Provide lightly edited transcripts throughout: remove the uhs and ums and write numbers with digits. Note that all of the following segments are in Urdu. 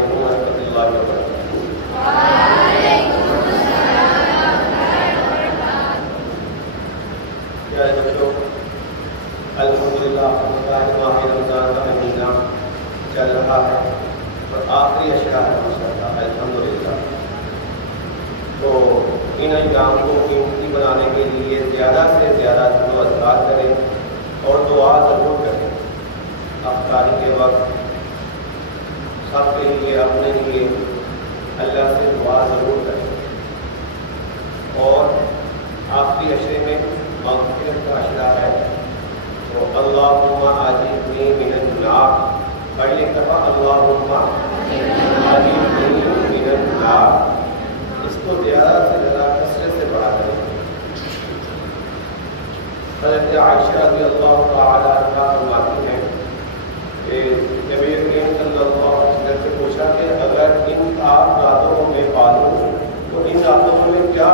علیکم ورحمۃ اللہ وبرکاتہ۔ کیا ہے بچوں، الحمدللہ ماہ رمضان کا مہینہ چل رہا ہے اور آخری اشرا ہے ماشاءاللہ الحمدللہ۔ تو ان ایام کو قیمتی بنانے کے لیے زیادہ سے زیادہ ذکر و اذکار کریں اور دعا ضرور کریں۔ افطاری کے وقت سب کے لیے اپنے لیے اللہ سے دعا ضرور کریں، اور آخری اشرے میں مغفرت کا اشرا ہے، تو اللہم اجرنی من النار، پڑھ ایک دفعہ اللہم اجرنی من النار، اس کو زیادہ سے زیادہ کثرت سے پڑھا کریں۔ حضرت عائشہ رضی اللہ تعالیٰ عنہا فرماتی ہیں کہ نبی کریم صلی اللہ علیہ وسلم سے پوچھا کہ اگر ان 8 راتوں میں پالوں تو ان راتوں میں کیا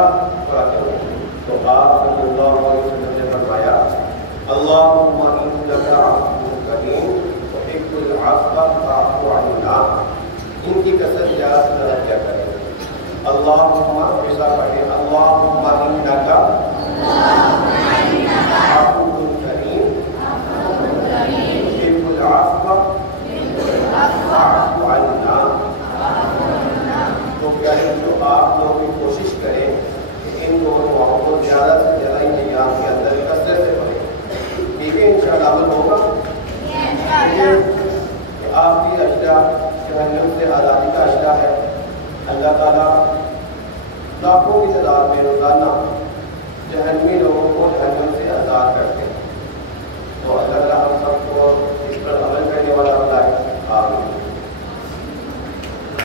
پڑھاتے ہو؟ تو آپ صلی اللہ علیہ وسلم نے فرمایا اللہم انک عفو کریم تحب العفو فاعف عنا، ان کی کثرت زیادہ سے زیادہ کیا کریں۔ اللہم ایسا پڑھیں اللہم انک عفو کریم تحب العفو فاعف عنا۔ تو کیا ہے جو آپ لوگ بھی کوشش کریں کہ ان دونوں دعاؤں کو زیادہ سے زیادہ ان ایام کے اندر کثرت سے پڑھیں، ٹھیک ہے؟ انشاءاللہ عمل ہوگا کہ آخری اشرا جہنم سے آزادی کا اشرا ہے۔ اللہ تعالیٰ لاکھوں کی تعداد میں روزانہ